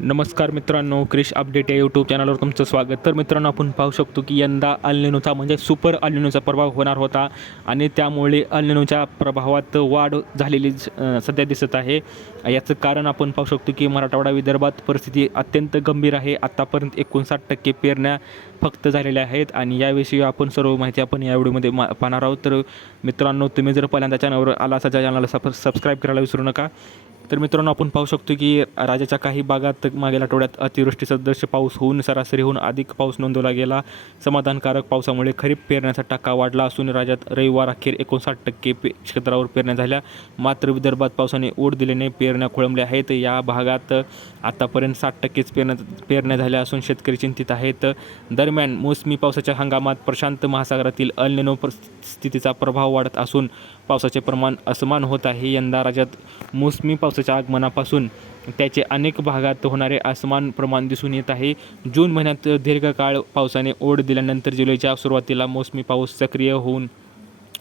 नमस्कार मित्रांनो, क्रिश अपडेट या यूट्यूब चॅनलवर तुमचं स्वागत. तर मित्रांनो, आपण पाहू शकतो की यंदा अल निनोचा म्हणजे सुपर अल निनोचा प्रभाव होणार होता आणि त्यामुळे अल निनोच्या प्रभावात वाढ झालेली सध्या दिसत आहे. याचं कारण आपण पाहू शकतो की मराठवाडा विदर्भात परिस्थिती अत्यंत गंभीर आहे. आत्तापर्यंत 59% पेरण्या फक्त झालेल्या आहेत आणि याविषयी आपण सर्व माहिती आपण या व्हिडिओमध्ये पाहणार आहोत. तर मित्रांनो, तुम्ही जर पहिल्यांदा चॅनलवर आला असा चॅनलला सबस्क्राईब करायला विसरू नका. तर मित्रांनो, आपण पाहू शकतो की राज्याच्या काही भागात मागील आठवड्यात अतिवृष्टीसदृश पाऊस होऊन सरासरीहून अधिक पाऊस नोंदवला गेला. समाधानकारक पावसामुळे खरीप पेरण्याचा टक्का वाढला असून राज्यात रविवार अखेर 59% क्षेत्रावर पेरण्या झाल्या. मात्र विदर्भात पावसाने ओढ दिल्याने पेरण्या खोळंबल्या आहेत. या भागात आतापर्यंत 60%च पेरण्या झाल्या असून शेतकरी चिंतित आहेत. दरम्यान मोसमी पावसाच्या हंगामात प्रशांत महासागरातील अल निनो स्थितीचा प्रभाव वाढत असून पावसाचे प्रमाण असमान होत आहे. यंदा राज्यात मोसमी पावसाच्या आगमनापासून त्याचे अनेक भागात होणारे असमान प्रमाण दिसून येत आहे. जून महिन्यात दीर्घकाळ पावसाने ओढ दिल्यानंतर जुलैच्या सुरुवातीला मोसमी पाऊस सक्रिय होऊन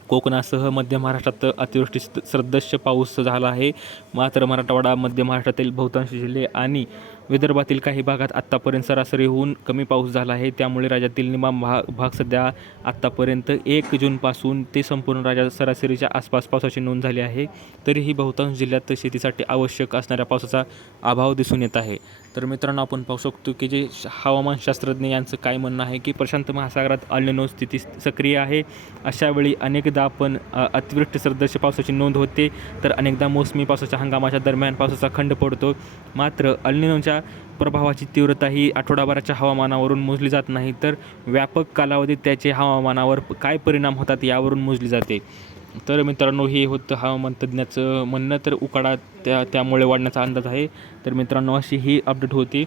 कोकणासह मध्य महाराष्ट्रात अतिवृष्टी सदृश पाऊस झाला आहे. मात्र मराठवाडा, मध्य महाराष्ट्रातील बहुतांश जिल्हे आणि विदर्भातील काही भागात आत्तापर्यंत सरासरीहून कमी पाऊस झाला आहे. त्यामुळे राज्यातील निम्मा भाग सध्या आत्तापर्यंत 1 जूनपासून ते संपूर्ण राज्यात सरासरीच्या आसपास पावसाची नोंद झाली आहे. तरीही बहुतांश जिल्ह्यात शेतीसाठी आवश्यक असणाऱ्या पावसाचा अभाव दिसून येत आहे. तर मित्रांनो, आपण पाहू शकतो की जे हवामानशास्त्रज्ञ यांचं काय म्हणणं आहे की प्रशांत महासागरात अल निनो स्थिती सक्रिय आहे. अशावेळी अनेकदा आपण अतिवृष्टी सदृश पावसाची नोंद होते, तर अनेकदा मोसमी पावसाच्या हंगामाच्या दरम्यान पावसाचा खंड पडतो. मात्र अल निनोच्या प्रभावाची तीव्रता ही आठवडाभराच्या हवामानावरून मोजली जात नाही, तर व्यापक कालावधीत त्याचे हवामानावर काय परिणाम होतात यावरून मोजली जाते. तर मित्रांनो, हे होतं हवामान तज्ज्ञाचं म्हणणं. तर उकाडा त्यामुळे वाढण्याचा अंदाज आहे. तर मित्रांनो, अशी ही अपडेट होती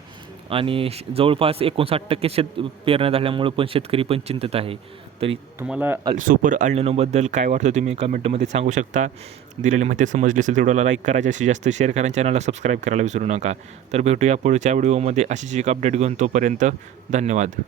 आणि जवळपास 59% पेरण्या झाल्यामुळं पण शेतकरी पण चिंतित आहे. तरी तुम्हाला सुपर अल निनोबद्दल काय वाटतं तुम्ही कमेंटमध्ये सांगू शकता. दिलेली माहिती समजली असेल तेवढ्याला लाईक करा, जास्तीत जास्त शेअर करा, चॅनलला सबस्क्राईब करायला विसरू नका. तर भेटूया पुढच्या व्हिडिओमध्ये अशीच एक अपडेट घेऊन. तोपर्यंत धन्यवाद.